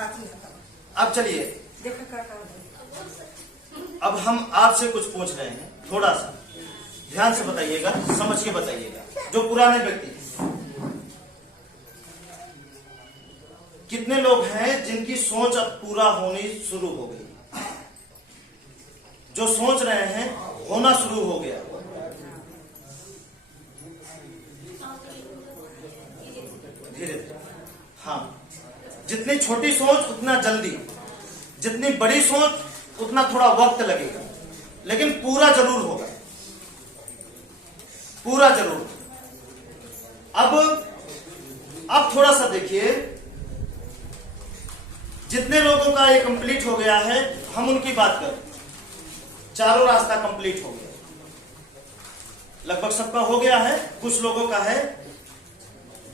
अब चलिए, अब हम आपसे कुछ पूछ रहे हैं, थोड़ा सा ध्यान से बताइएगा, समझ के बताइएगा। जो पुराने व्यक्ति हैं, कितने लोग हैं जिनकी सोच अब पूरा होनी शुरू हो गई? जो सोच रहे हैं होना शुरू हो गया। धीरे धीरे, हाँ। जितनी छोटी सोच उतना जल्दी, जितनी बड़ी सोच उतना थोड़ा वक्त लगेगा, लेकिन पूरा जरूर होगा, पूरा जरूर। अब थोड़ा सा देखिए, जितने लोगों का ये कंप्लीट हो गया है, हम उनकी बात करें। चारों रास्ता कंप्लीट हो गया, लगभग सबका हो गया है। कुछ लोगों का है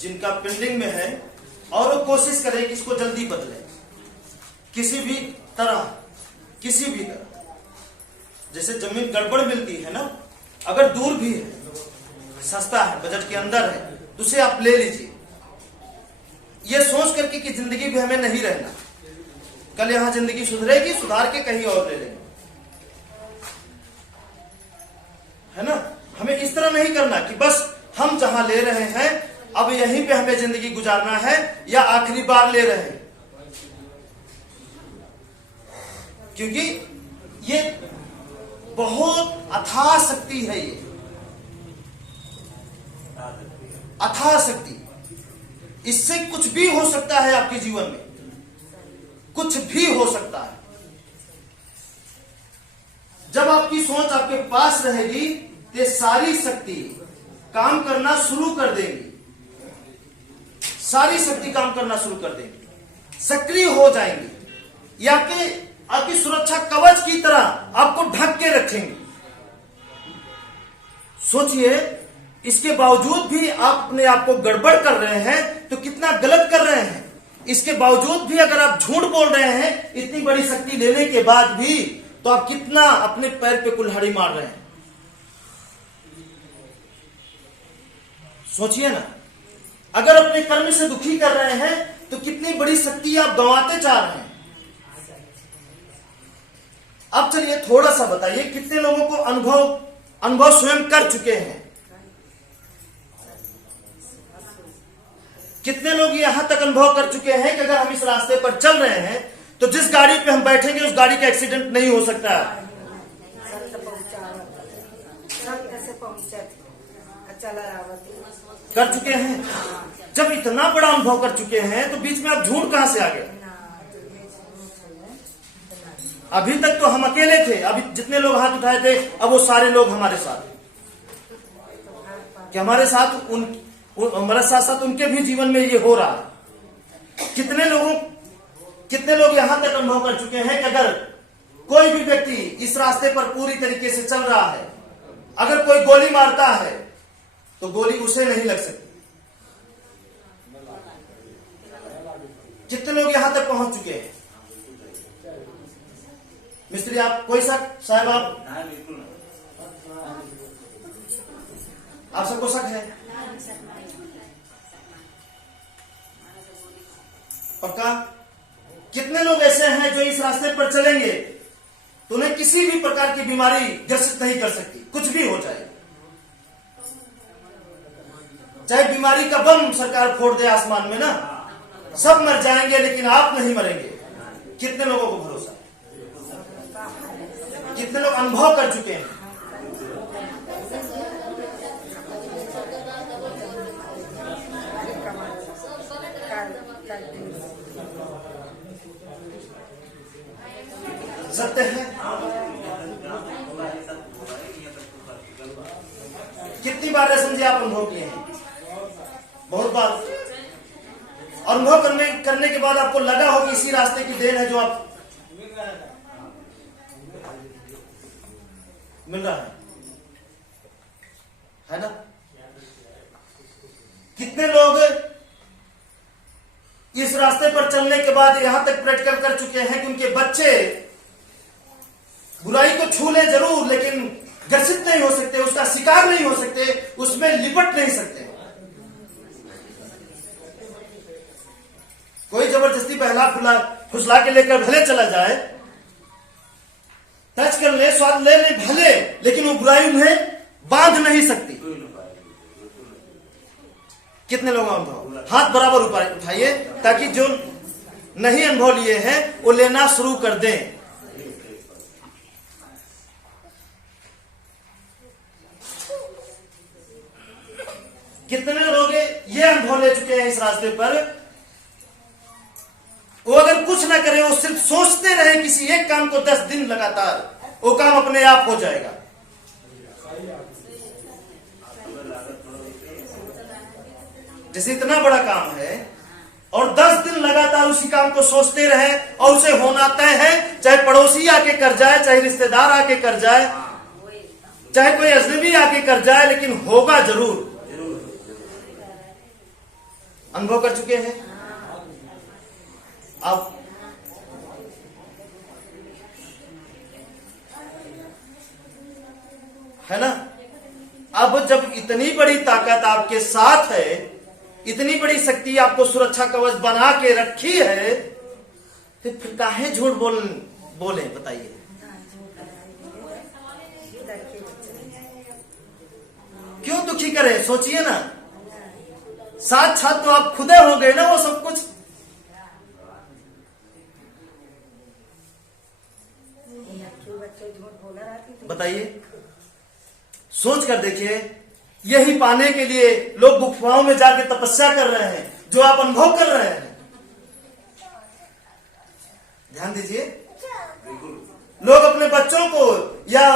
जिनका पेंडिंग में है, और वो कोशिश करें कि इसको जल्दी बदले, किसी भी तरह। जैसे जमीन गड़बड़ मिलती है ना, अगर दूर भी है, सस्ता है, बजट के अंदर है, तो उसे आप ले लीजिए, ये सोच करके कि जिंदगी भी हमें नहीं रहना, कल यहां जिंदगी सुधरेगी, सुधार के कहीं और ले लेंगे, है ना। हमें इस तरह नहीं करना कि बस हम जहां ले रहे हैं अब यहीं पे हमें जिंदगी गुजारना है, या आखिरी बार ले रहे हैं, क्योंकि ये बहुत अथाह शक्ति है। ये अथाह शक्ति, इससे कुछ भी हो सकता है आपके जीवन में, कुछ भी हो सकता है। जब आपकी सोच आपके पास रहेगी तो सारी शक्ति काम करना शुरू कर देगी, सारी शक्ति काम करना शुरू कर देगी, सक्रिय हो जाएंगी। ये आपकी सुरक्षा कवच की तरह आपको ढक के रखेंगे। सोचिए, इसके बावजूद भी आप अपने आप को गड़बड़ कर रहे हैं तो कितना गलत कर रहे हैं। इसके बावजूद भी अगर आप झूठ बोल रहे हैं इतनी बड़ी शक्ति लेने के बाद भी, तो आप कितना अपने पैर पे कुल्हाड़ी मार रहे हैं। सोचिए ना, अगर अपने कर्म से दुखी कर रहे हैं तो कितनी बड़ी शक्ति आप गंवाते जा रहे हैं। अब चलिए थोड़ा सा बताइए, कितने लोगों को अनुभव स्वयं कर चुके हैं? कितने लोग यहां तक अनुभव कर चुके हैं कि अगर हम इस रास्ते पर चल रहे हैं तो जिस गाड़ी पे हम बैठेंगे उस गाड़ी का एक्सीडेंट नहीं हो सकता है? कर चुके हैं। जब इतना बड़ा अनुभव कर चुके हैं तो बीच में आप झूठ कहां से आ गए? अभी तक तो हम अकेले थे, अभी जितने लोग हाथ उठाए थे अब वो सारे लोग हमारे साथ, कि हमारे साथ साथ उनके भी जीवन में ये हो रहा है। कितने लोग यहां तक अनुभव कर चुके हैं कि अगर कोई भी व्यक्ति इस रास्ते पर पूरी तरीके से चल रहा है, अगर कोई गोली मारता है तो गोली उसे नहीं लग सकती। कितने लोग यहां तक पहुंच चुके हैं? मिस्त्री आप कोई शक? साहब आप सबको शक है? पक्का? कितने लोग ऐसे हैं जो इस रास्ते पर चलेंगे तो उन्हें किसी भी प्रकार की बीमारी ग्रसित नहीं कर सकती, कुछ भी हो जाए, चाहे बीमारी का बम सरकार फोड़ दे आसमान में ना, सब मर जाएंगे लेकिन आप नहीं मरेंगे। कितने लोगों को भरोसा? कितने लोग अनुभव कर चुके हैं? सत्य है। कितनी बार है समझे आप अनुभव किए हैं? बहुत बार। अनुभव करने के बाद आपको लगा हो कि इसी रास्ते की देन है जो आप मिल रहा है ना? कितने लोग इस रास्ते पर चलने के बाद यहां तक प्रैक्टिकल कर चुके हैं कि उनके बच्चे बुराई को छू ले जरूर, लेकिन ग्रसित नहीं हो सकते, उसका शिकार नहीं हो सकते, उसमें लिपट नहीं सकते। कोई जबरदस्ती बहला फुला फुसला के लेकर भले चला जाए, टच कर ले, स्वाद ले ले भले, लेकिन वो बुराई उन्हें बांध नहीं सकती। कितने लोग अनुभव? हाथ बराबर उठाइए ताकि जो नहीं अनुभव लिए हैं वो लेना शुरू कर दें। कितने लोग ये अनुभव ले चुके हैं इस रास्ते पर, वो अगर कुछ ना करे, वो सिर्फ सोचते रहे किसी एक काम को 10 दिन लगातार, वो काम अपने आप हो जाएगा। जैसे इतना बड़ा काम है और 10 दिन लगातार उसी काम को सोचते रहे और उसे होना तय है, चाहे पड़ोसी आके कर जाए, चाहे रिश्तेदार आके कर जाए, चाहे कोई अजनबी आके कर जाए, लेकिन होगा जरूर। अनुभव कर चुके हैं आप। है ना? अब जब इतनी बड़ी ताकत आपके साथ है, इतनी बड़ी शक्ति आपको सुरक्षा कवच बना के रखी है, तो फिर काहे झूठ बोले बताइए। क्यों दुखी करें? सोचिए ना, साथ तो आप खुदे हो गए ना वो सब कुछ। बताइए, सोच कर देखिए, यही पाने के लिए लोग गुफाओं में जाके तपस्या कर रहे हैं, जो आप अनुभव कर रहे हैं। ध्यान दीजिए, लोग अपने बच्चों को या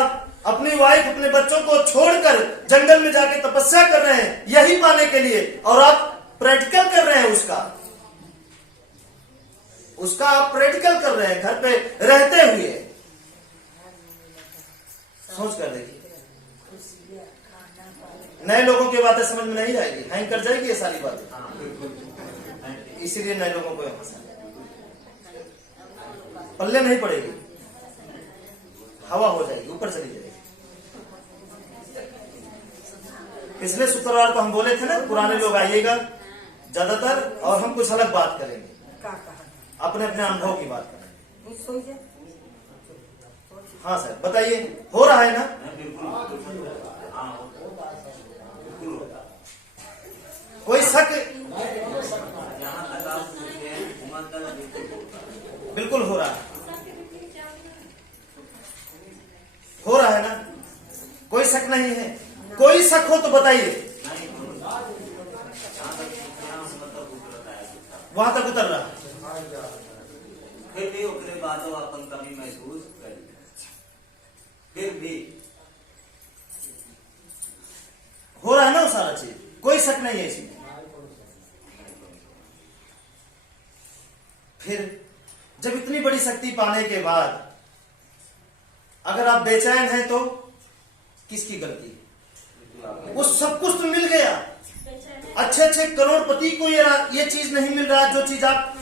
अपनी वाइफ, अपने बच्चों को छोड़कर जंगल में जाके तपस्या कर रहे हैं यही पाने के लिए, और आप प्रैक्टिकल कर रहे हैं उसका आप प्रैक्टिकल कर रहे हैं घर पे रहते हुए। सोच कर देखिए, नए लोगों की बातें समझ में नहीं आएगी, हैंग कर जाएगी ये सारी बातें, इसीलिए नए लोगों को पल्ले नहीं पड़ेगी, हवा हो जाएगी, ऊपर चली जाएगी। पिछले शुक्रवार को हम बोले थे ना, पुराने लोग आइएगा ज्यादातर, और हम कुछ अलग बात करेंगे, अपने अपने अनुभव की बात करेंगे। हाँ सर, बताइए, हो रहा है ना? कोई शक? बिल्कुल हो रहा है, हो रहा है ना? कोई शक नहीं है? कोई शक हो तो बताइए। वहां तक उतर रहा है, फिर भी ओकरे बातों अपन कमी महसूस करी, फिर भी हो रहा है ना वो सारा चीज, कोई शक नहीं है इसमें। फिर जब इतनी बड़ी शक्ति पाने के बाद अगर आप बेचैन हैं तो किसकी गलती? वो सब कुछ तो मिल गया, अच्छे अच्छे करोड़पति को ये चीज नहीं मिल रहा जो चीज आप।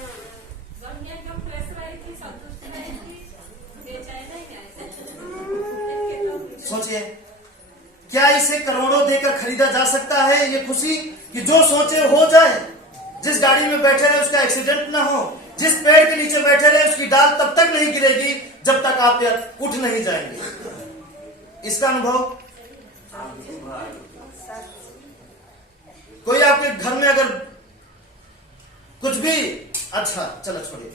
सोचिए, क्या इसे करोड़ों देकर खरीदा जा सकता है? ये खुशी कि जो सोचे हो जाए, जिस गाड़ी में बैठे रहे उसका एक्सीडेंट ना हो, जिस पेड़ के नीचे बैठे रहे उसकी डाल तब तक नहीं गिरेगी जब तक आप उठ नहीं जाएंगे। इसका अनुभव कोई आपके घर में अगर कुछ भी, अच्छा चलो छोड़िए,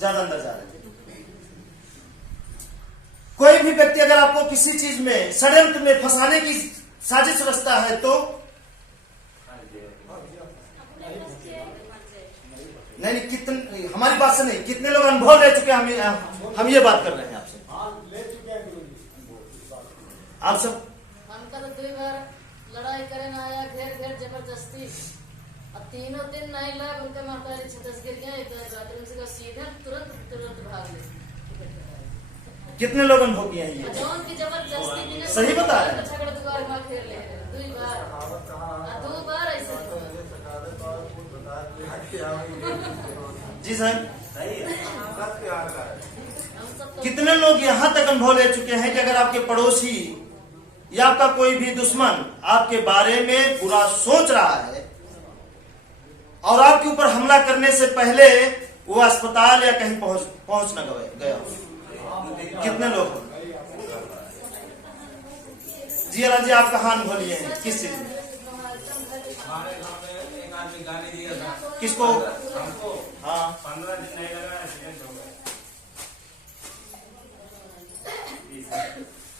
ज्यादा अंदर जा रहे थे। कोई भी व्यक्ति अगर आपको किसी चीज में षड्यंत्र में फंसाने की साजिश रचता है तो नहीं, कितने, हमारी बात से नहीं, कितने लोग अनुभव ले चुके हैं? हम ये बात कर रहे हैं आपसे, आप सब। हमका तो 2 बार लड़ाई करे ना आया, घेर घेर जबरदस्ती, अब 3 दिन नहीं लग, उनके महतारी छतस गिर गया, इधर सीधे तुरंत भाग ले। कितने लोग अनुभव किए हैं ये? जौन की जबरदस्ती सही बता रहे हैं। झगड़ दुआर में घेर ले 2 बार ऐसे। जी सर, कितने लोग यहाँ तक अनुभव ले चुके हैं कि अगर आपके पड़ोसी या आपका कोई भी दुश्मन आपके बारे में बुरा सोच रहा है और आपके ऊपर हमला करने से पहले वो अस्पताल या कहीं पहुंच न गया हो। कितने लोग हो? जी अला जी, आप कहाँ अनुभव लिए हैं, किस चीज में? हमारे गांव में एक आदमी गाली दिया था किसको? हमको। हाँ 15 दिन नहीं लगा, एक्सीडेंट हो गया।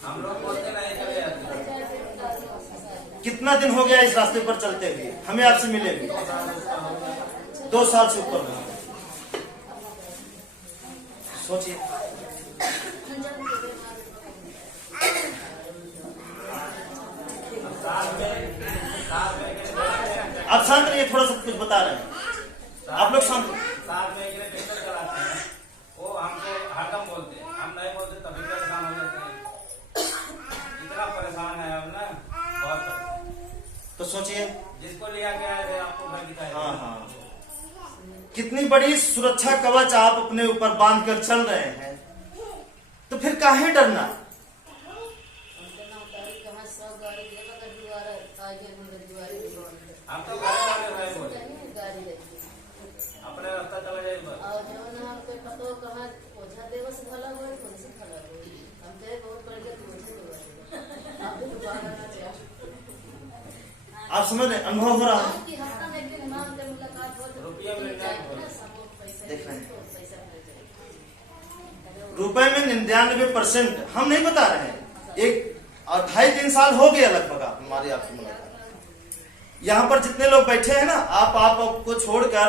हम लोग बोलते नहीं चले जाते। कितना दिन हो गया इस रास्ते पर चलते हुए? हमें आपसे मिले हुए 2 साल से ऊपर हो गया। सोचिए, आप शांत रहिए, थोड़ा सा कुछ बता रहे हैं आप लोग, शांत रहिए। साथ में एक ट्रैक्टर चलाते हैं, वो हमको हरदम बोलते हैं, हम नहीं बोलते तभी परेशान हो जाते हैं। इतना परेशान है हम ना, बहुत परेशान। तो सोचिए, जिसको लिया गया है आपको घर दिखाया। हाँ हाँ, कितनी बड़ी सुरक्षा कवच आप अपने ऊपर बांध कर चल रहे हैं, तो फिर काहे डरना? हम तो गाड़ी वाले भाई बोले अपने रास्ता चला जाए बस। आप समझ रहे, अनुभव हो रहा है, रुपया मिल जाए देख रहे हैं। रुपए में 99% हम नहीं बता रहे हैं, 2.5-3 साल हो गया लगभग हमारी आपकी मुलाकात। यहाँ पर जितने लोग बैठे हैं ना, आपको छोड़कर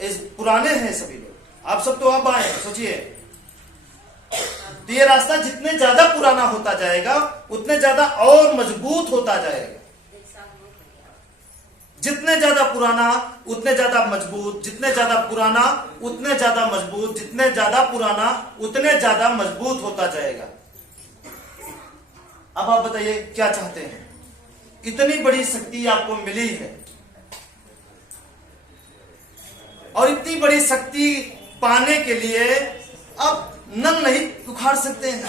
इस पुराने हैं सभी लोग, आप सब तो अब आए हैं। सोचिए, तो ये रास्ता जितने ज्यादा पुराना होता जाएगा उतने ज्यादा और मजबूत होता जाएगा। जितने ज्यादा पुराना उतने ज्यादा मजबूत, जितने ज्यादा पुराना उतने ज्यादा मजबूत, जितने ज्यादा पुराना उतने ज्यादा मजबूत होता जाएगा। अब आप बताइए क्या चाहते हैं? इतनी बड़ी शक्ति आपको मिली है और इतनी बड़ी शक्ति पाने के लिए आप नंग नहीं उखाड़ सकते हैं।